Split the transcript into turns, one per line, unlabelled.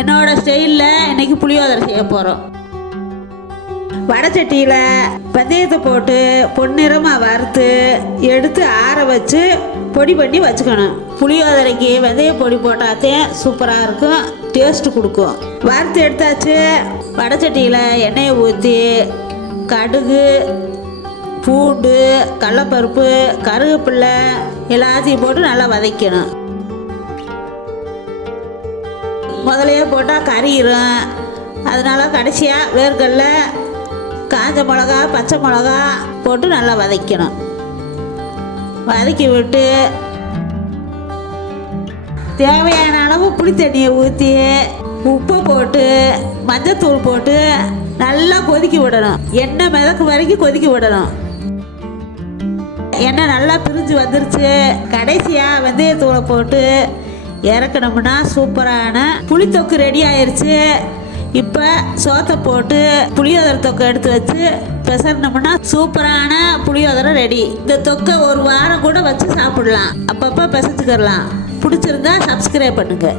என்னோட ஸ்டைலில் இன்னைக்கு புளியோதரை செய்ய போகிறோம் வடச்சட்டியில் பந்தயத்தை போட்டு பொன்னிறமாக வறுத்து எடுத்து ஆற வச்சு பொடி பண்ணி வச்சுக்கணும். புளியோதரைக்கு வெந்தய பொடி போட்டாத்தே சூப்பராக இருக்கும். டேஸ்ட் கொடுக்கும். வறுத்து எடுத்தாச்சு. வடச்சட்டியில் எண்ணெயை ஊற்றி கடுகு பூண்டு கடலப்பருப்பு கருவேப்பிலை எல்லாத்தையும் போட்டு நல்லா வதக்கணும். முதலையே போட்டால் கறியிடும் அதனால் கடைசியாக வேர்க்கடல காஞ்ச மிளகா பச்சை மிளகா போட்டு நல்லா வதக்கணும். வதக்கி விட்டு தேவையான அளவு புளி தண்ணியை ஊற்றி உப்பு போட்டு மஞ்சத்தூள் போட்டு நல்லா கொதிக்க விடணும். எண்ணெய் மிதக்கு வரைக்கும் கொதிக்க விடணும். எண்ணெய் நல்லா பிரிஞ்சு வந்துருச்சு. கடைசியாக வெந்தயத்தூளை போட்டு இறக்கணும்னா சூப்பரான புளித்தொக்கு ரெடி ஆயிடுச்சு இப்போ சோத்தை போட்டு புளியோதரை தொக்கை எடுத்து வச்சு பெசறினோம்னா சூப்பரான புளியோதரை ரெடி இந்த தொக்கை ஒரு வாரம் கூட வச்சு சாப்பிடலாம். அப்பப்போ பிசைச்சுக்கிறலாம் பிடிச்சிருந்தா சப்ஸ்கிரைப் பண்ணுங்கள்